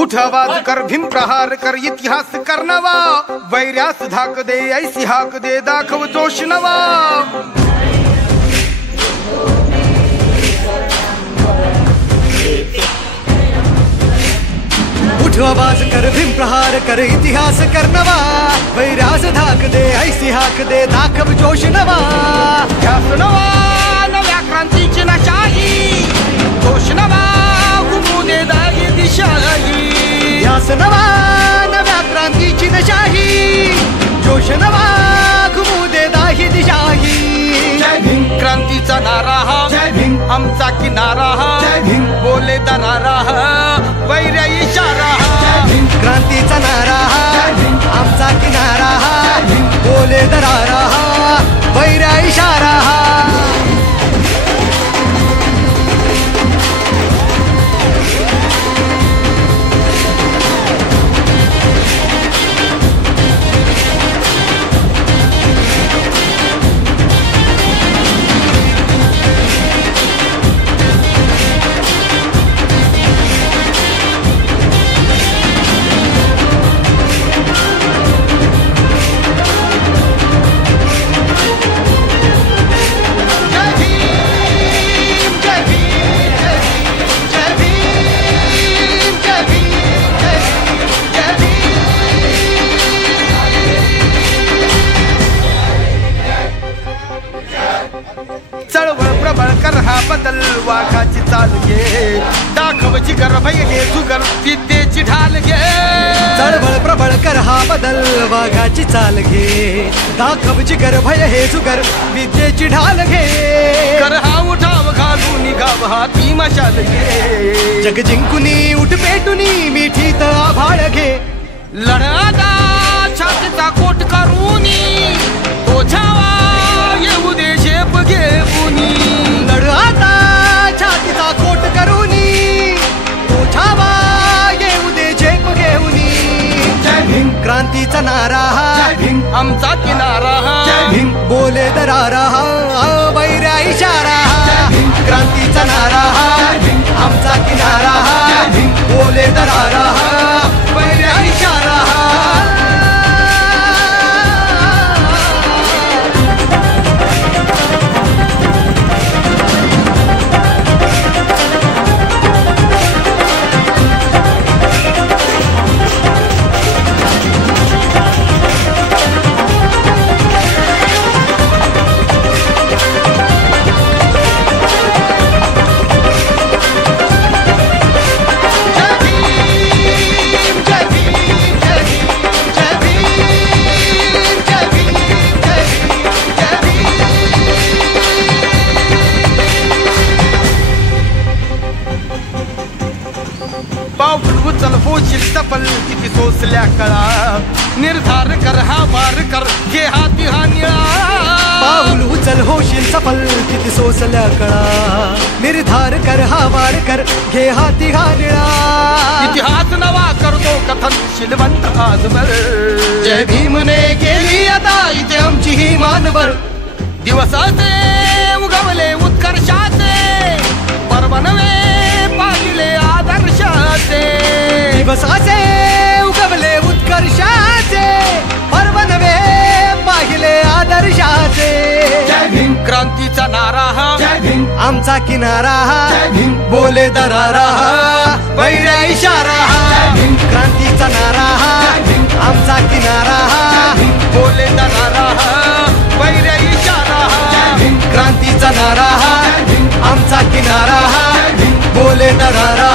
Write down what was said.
उठ आवाज कर, भीम प्रहार कर, इतिहास कर नवा, वैर्यास धाक दे, ऐसी हाक दे, दाखव जोश नवा. उठ आवाज कर, भीम प्रहार कर, इतिहास कर नवा, वैर्यास धाक दे, ऐसी हाक दे, दाखव जोश नवा. ध्यास नवा नव्या क्रांतीची नशाही, जोश नवा घुमू दे दाही दिशाही. ध्यास नवा नव्या क्रांतीची नशाही, जोश नवा घुमू दे दाही दिशाही. जय भीम क्रांतीचा नारा हा, जय भीम आमचा किनारा हा, जय भीम बोले दरारा हा, वैर्य इशारा हा. जय भीम क्रांतीचा नारा हा, जय भीम आमचा किनारा हा, जय भीम बोले दरारा हा, वैर्य इशारा हा. चळवळ प्रबळ कर हा बदल, वाघाची चाल घे, दाखव जिगर भय घे जुगर, विद्येची ढाल घे. चळवळ प्रबळ कर हा बदल, वाघाची चाल घे, दाखव जिगर भय हे जुगर, विद्येची ढाल घे. कर हा उठाव घालून निघाव हाती मशाल घे, जग जिंकुनी उठ पेटुनी मिठीत आभाळ घे. लढादा छातीचा कोट करूनी, तो छावा येऊ दे शेप घेऊनी. लढ आता छातीचा कोट करूनी, तो छावा येऊ दे झेप घेऊनी. जय भीम क्रांतीचा नारा हा, जय भीम आमचा किनारा हा, जय भीम बोले दरारा हा, वैर्या इशारा हा. जय भीम क्रांतीचा नारा हा, जय भीम आमचा किनारा हा, जय भीम बोले दरारा हा, वैर्या इशारा हा. उचल होशील सफल, किती सोसल्या कळा, निर्धार कर हा वार कर, घे हाती हा निळा. पाऊल उचल होशील सफल, किती सोसल्या कळा, निर्धार कर हा वार कर, घे हाती हा निळा. इतिहास नवा करतो कथन शिलवंत आजवर, जय भीमने केली आता इथे आमची ही मानवर. दिवसाचे उगवले उत्कर्षाचे, पर्व नवे पाहिले आदर्शाचे. दिवसाचे उगवले उत्कर्षाचे, पर्व नवे पाहिले आदर्शाचे. जय भीम क्रांतीचा नारा हा, जय भीम आमचा किनारा हा, जय भीम बोले दरारा हा, वैर्या इशारा हा. जय भीम क्रांतीचा नारा हा, जय भीम आमचा किनारा हा, जय भीम बोले दरारा हा, वैर्य इशारा हा. क्रांतीचा नारा हा, जय भीम आमचा किनारा हा, जय भीम बोले दरारा